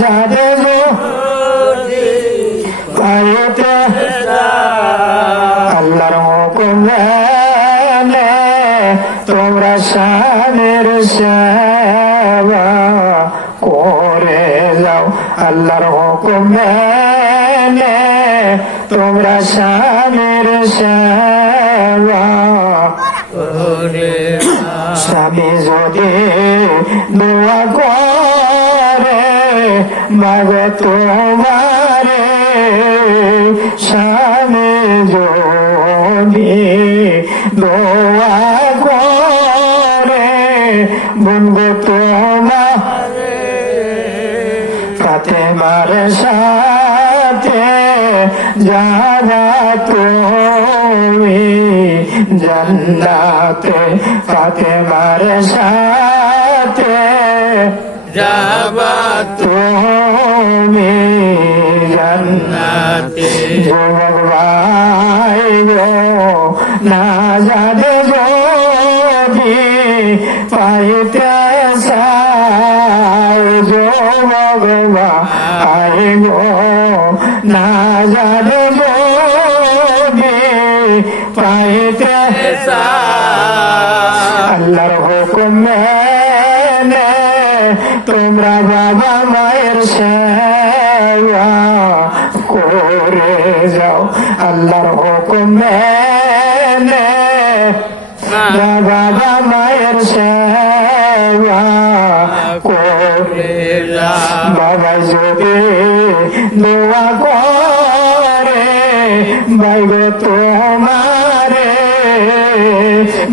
যাবে পাইতে আল্লাহর হুকুম মেনে তোমরা স্বামীর সেবা করে যাও আল্লাহর হুকুম মেনে তোমরা স্বামীর সেবা করে স্বামী যদি দোয়া করে মাগো তোমারে স্বামী যদি দোয়া করে বলবো তোমারে ফাতেমার সাথে যারা তুমি জান্নাতে ফাতেমার সাথে যাবা তুমি জান্নাতে যুবক ভাই গো না জানে যদি পাইতে চাই যুবক ভাই গো না জানে যদি পাইতে আল্লাহর হুকুম মেনে তোমরা বাবা মায়ের সেবা করে যাও আল্লাহর হুকুম মেনে বাবা মায়ের সেবা করে যাও বাবা যদি দোয়া করে বাইরে তোমারে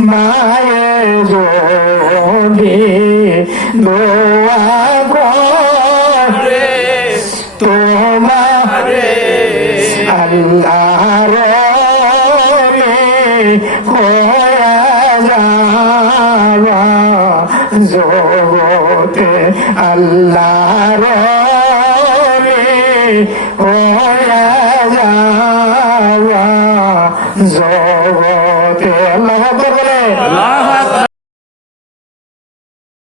মায়ে যদি দোয়া করে তোমারে আল্লাহর হয়ে যাওয়া জগতে আল্লাহর হয়ে যাওয়া জগতে আল্লাহ বলে